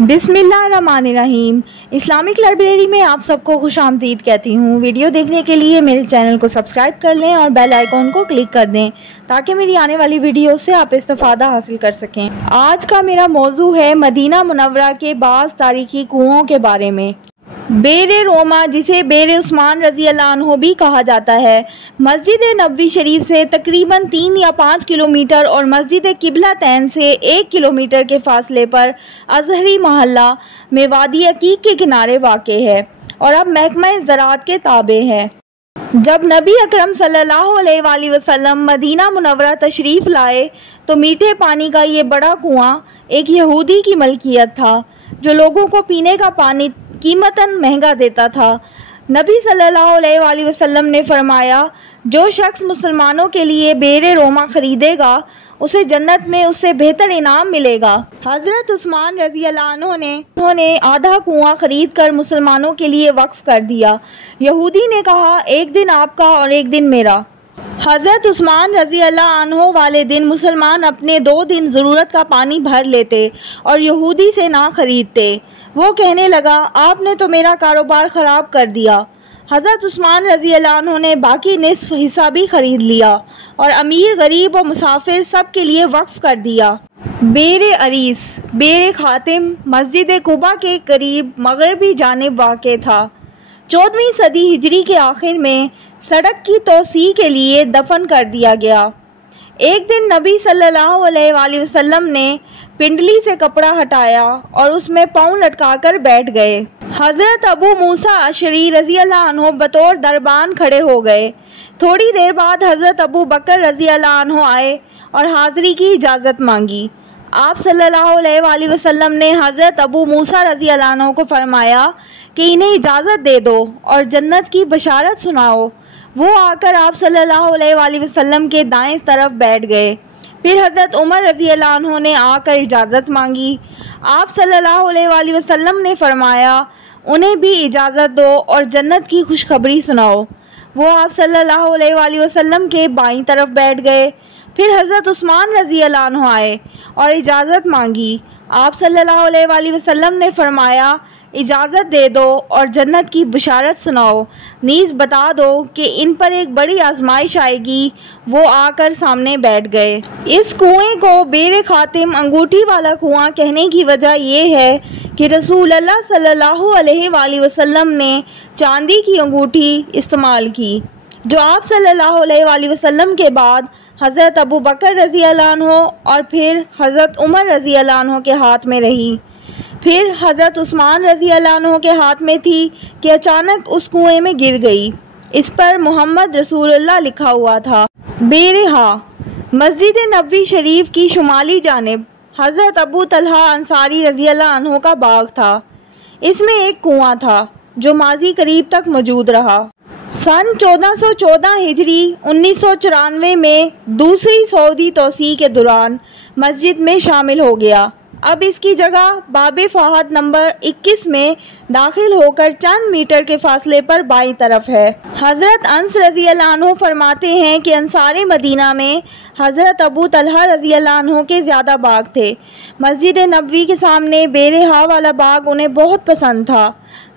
बिस्मिल्लाहिर्रहमानिर्रहीम। Islamic library में आप सबको खुश आमदीद कहती हूँ। वीडियो देखने के लिए मेरे चैनल को सब्सक्राइब कर लें और बेल आइकॉन को क्लिक कर दें ताकि मेरी आने वाली वीडियो से आप इस्तिफादा हासिल कर सकें। आज का मेरा मौजू है मदीना मुनव्वरा के बाज़ तारीखी कुओं के बारे में। बेरे रोमा, जिसे बेरे उस्मान रज़ी अल्लाह अन्हु भी कहा जाता है, मस्जिद नबवी शरीफ से तकरीबन 3 या 5 किलोमीटर और मस्जिद किबला तैन से 1 किलोमीटर के फासले पर अजहरी मोहल्ला में वादी अकीक के किनारे वाक़े है और अब महकमा ज़राअत के ताबे है। जब नबी अकरम सल्लल्लाहु अलैहि वसल्लम मदीना मुनव्वरा तशरीफ़ लाए तो मीठे पानी का ये बड़ा कुआं एक यहूदी की मलकियत था, जो लोगों को पीने का पानी कीमतन महंगा देता था। नबी सल्लल्लाहु अलैहि वसल्लम ने फरमाया, जो शख्स मुसलमानों के लिए बेरे रोमा खरीदेगा उसे जन्नत में उससे बेहतर इनाम मिलेगा। हज़रत उस्मान रज़ी अल्लाह अन्हु ने आधा कुआं खरीद कर मुसलमानों के लिए वक्फ कर दिया। यहूदी ने कहा, एक दिन आपका और एक दिन मेरा। हज़रत उस्मान रज़ी अल्लाह अन्हु वाले दिन मुसलमान अपने 2 दिन ज़रूरत का पानी भर लेते और यहूदी से ना खरीदते। वो कहने लगा, आपने तो मेरा कारोबार ख़राब कर दिया। हज़रत उस्मान रज़ी अल्लाह अन्हु ने बाकी निस्फ हिस्सा भी खरीद लिया और अमीर, गरीब और मुसाफिर सब के लिए वक्फ कर दिया। बेरे अरीस, बेरे खातिम मस्जिद कुबा के करीब मगरबी जानिब वाक़े था। 14वीं सदी हिजरी के आखिर में सड़क की तोसी के लिए दफन कर दिया गया। एक दिन नबी सल्लल्लाहु अलैहि वसल्लम ने पिंडली से कपड़ा हटाया और उसमें पाँव लटकाकर बैठ गए। हज़रत अबू मूसा अशरी रज़ी अल्लाह अन्हु बतौर दरबान खड़े हो गए। थोड़ी देर बाद हज़रत अबू बकर रज़ी अल्लाह अन्हु आए और हाज़िरी की इजाज़त मांगी। आप सल्लल्लाहु अलैहि वसल्लम ने हज़रत अबू मूसा रज़ी अल्लाह अन्हु को फरमाया कि इन्हें इजाज़त दे दो और जन्नत की बशारत सुनाओ। वो आकर आप सल्लल्लाहु अलैहि वसल्लम के दाएं तरफ बैठ गए। फिर हज़रत उमर रज़ी अल्लाह अन्हु ने आकर इजाज़त मांगी। आप सल्लल्लाहु अलैहि वसल्लम ने फरमाया, उन्हें भी इजाज़त दो और जन्नत की खुशखबरी सुनाओ। वो आप सल्लल्लाहु अलैहि वसल्लम के बाईं तरफ बैठ गए। फिर हज़रत उस्मान रज़ी अल्लाह अन्हु आए और इजाज़त मांगी। आप सल्लल्लाहु अलैहि वसल्लम ने फरमाया, इजाज़त दे दो और जन्नत की बशारत सुनाओ, नीज़ बता दो कि इन पर एक बड़ी आजमाइश आएगी। वो आकर सामने बैठ गए। इस कुएं को बेरे खातिम अंगूठी वाला कुआं कहने की वजह यह है कि रसूल अल्लाह सल्लल्लाहु अलैहि वसल्लम ने चांदी की अंगूठी इस्तेमाल की, जो आप सल्लल्लाहु अलैहि वसल्लम के बाद हज़रत अबू बकर रज़ी अल्लाह अन्हु और फिर हज़रत उमर रज़ी अल्लाह अन्हु के हाथ में रही। फिर हज़रत उस्मान रज़ी अल्लाह अन्हु के हाथ में थी कि अचानक उस कुएं में गिर गई। इस पर मोहम्मद रसूलुल्लाह लिखा हुआ था। बेरहा मस्जिद नबवी शरीफ की शुमाली जानिब हज़रत अबू तलहा अंसारी रज़ी अल्लाह अन्हु का बाग था। इसमें एक कुआं था जो माजी करीब तक मौजूद रहा। सन 1414 हिजरी 1994 में दूसरी सऊदी तोसी के दौरान मस्जिद में शामिल हो गया। अब इसकी जगह बाबे फहद नंबर 21 में दाखिल होकर चंद मीटर के फासले पर बाईं तरफ है। हज़रत अंस रज़ी अल्लाह अन्हु फरमाते हैं कि अंसारे मदीना में हज़रत अबू तलहा रज़ी अल्लाह अन्हु के ज़्यादा बाग थे। मस्जिद नबवी के सामने बेरहा वाला बाग उन्हें बहुत पसंद था।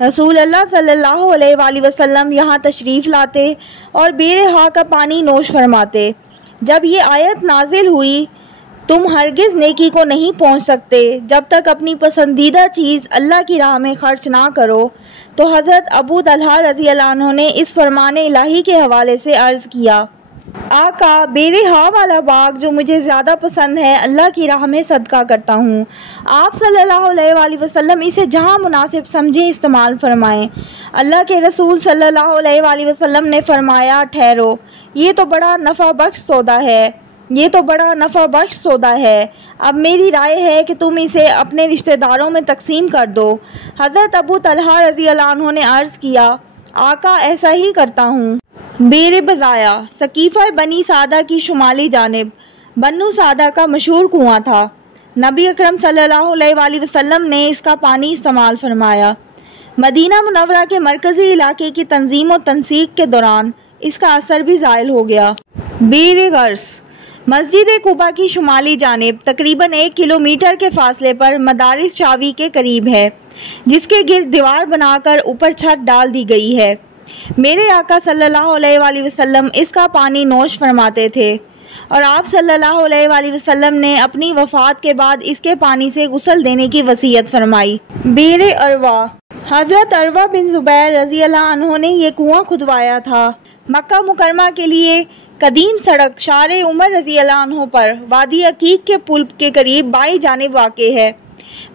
रसूल अल्लाह सल्लल्लाहु अलैहि वसल्लम यहाँ तशरीफ़ लाते और बेरहा का पानी नोश फरमाते। जब ये आयत नाजिल हुई, तुम हरगिज़ नेकी को नहीं पहुंच सकते जब तक अपनी पसंदीदा चीज़ अल्लाह की राह में खर्च ना करो, तो हज़रत अबू तलहा रज़ी अल्लाह अन्हु ने इस फरमान इलाही के हवाले से अर्ज़ किया, आका, बेरहा वाला बाग जो मुझे ज़्यादा पसंद है, अल्लाह की राह में सदका करता हूँ। आप सल्लल्लाहु अलैहि वसल्लम इसे जहाँ मुनासिब समझें इस्तेमाल फरमाएँ। अल्लाह के रसूल सल्लल्लाहु अलैहि वसल्लम ने फरमाया, ठहरो, ये तो बड़ा नफ़ा बख्श सौदा है। अब मेरी राय है कि तुम इसे अपने रिश्तेदारों में तकसीम कर दो। हज़रत अबू तलहा रज़ी अल्लाह अन्हु ने अर्ज़ किया, आका, ऐसा ही करता हूँ। बेरे बज़ाया सकीफ़ा बनी सादा की शुमाली जानिब बन्नू सादा का मशहूर कुआं था। नबी अकरम सल्लल्लाहु अलैहि वसल्लम ने इसका पानी इस्तेमाल फरमाया। मदीना मुनव्वरा के मरकज़ी इलाके की तंजीम और तनसीक के दौरान इसका असर भी ज़ायल हो गया। बेरे गर्स मस्जिद कुबा की शुमाली जानिब तकरीबन 1 किलोमीटर के फासले पर मदारिस चावी के करीब है, जिसके गिर्द दीवार बनाकर ऊपर छत डाल दी गई है। मेरे आका सल्लल्लाहु अलैहि वसल्लम इसका पानी नोश फरमाते थे और आप सल्लल्लाहु अलैहि वसल्लम ने अपनी वफ़ात के बाद इसके पानी से गुस्ल देने की वसीयत फरमाई। बीर अरवा, हज़रत अरवा बिन ज़ुबैर रज़ी अल्लाह अन्हु ने ये कुआं खुदवाया था। मक्का मुकरमा के लिए कदीम सड़क शारे उमर रज़ी अल्लाह अन्हु पर वादी अकीक के पुल के करीब बाई जानिब वाक़े है।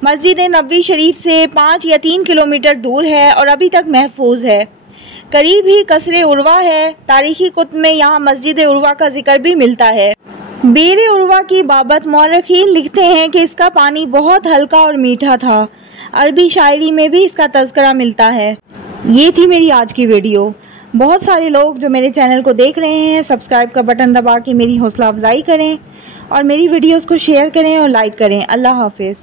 मस्जिद नबवी शरीफ से 5 या 3 किलोमीटर दूर है और अभी तक महफूज है। करीब ही कसरे उर्वा है। तारीखी कुतुब में यहाँ मस्जिद उर्वा का जिक्र भी मिलता है। बीर उर्वा की बाबत मौरखीन लिखते हैं कि इसका पानी बहुत हल्का और मीठा था। अरबी शायरी में भी इसका तज़किरा मिलता है। ये थी मेरी आज की वीडियो। बहुत सारे लोग जो मेरे चैनल को देख रहे हैं, सब्सक्राइब का बटन दबा के मेरी हौसला अफजाई करें और मेरी वीडियोस को शेयर करें और लाइक करें। अल्लाह हाफिज़।